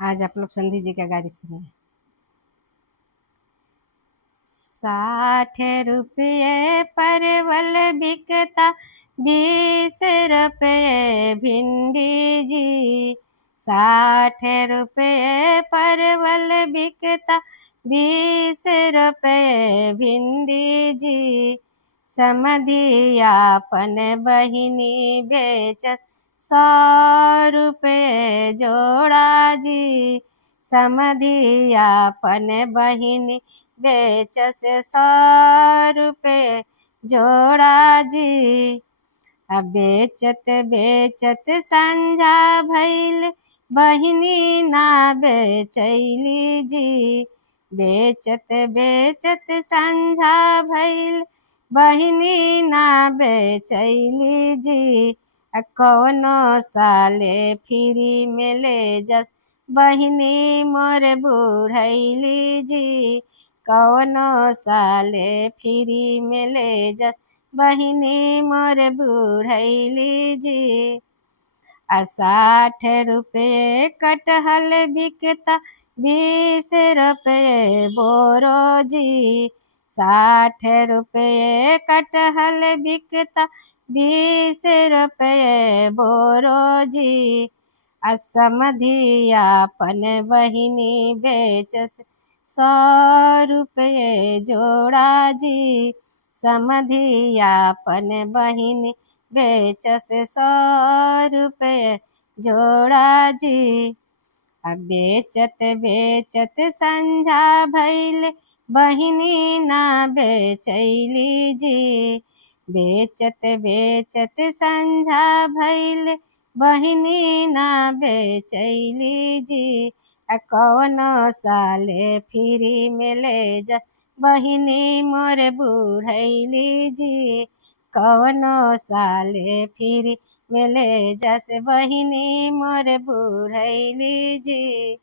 आज आप लोग संधि जी का गाड़ी सुनिए। 60 रुपये परवल बिकता, 20 रुपये भिंडी जी। 60 रुपये परवल बिकता, 20 रुपये भिंडी जी। समधियापन बहिनी बेचत, 100 रुपये जोड़ा जी। समधियापन बहिनी बेचस, 100 रुपये जोड़ा जी। अब बेचत बेचत संझा भइल, बहिनी ना बेचैली जी। बेचत बेचत संझा भइल, बहिनी ना बेचैली जी। कौनो साले फ्री में ले जस, बहिनी मोर बुढ़ैली जी। कौनो साले फ्री में ले जस, बहिनी मोर बुढ़ैली जी। 60 रुपये कटहल बिकता, 20 रुपये बोरो जी। 60 रुपये कटहल बिकता, 20 रुपये बोरो जी। समधियापन बहिनी बेचस, 100 रुपये जोड़ा जी। समधियापन बहिनी बेचस, 100 रुपये जोड़ा जी। अब बेचत बेचत संझा भइल, बहिनी ना बेचैली जी। बेचत बेचत संझा भइल, बहिनी ना बेचैली जी। कौनो साले फ्री में ले जा, बहिनी मोर बुढ़ैली जी। कौनो साले फ्री में ले जस, बहिनी मोर बुढ़ैली जी।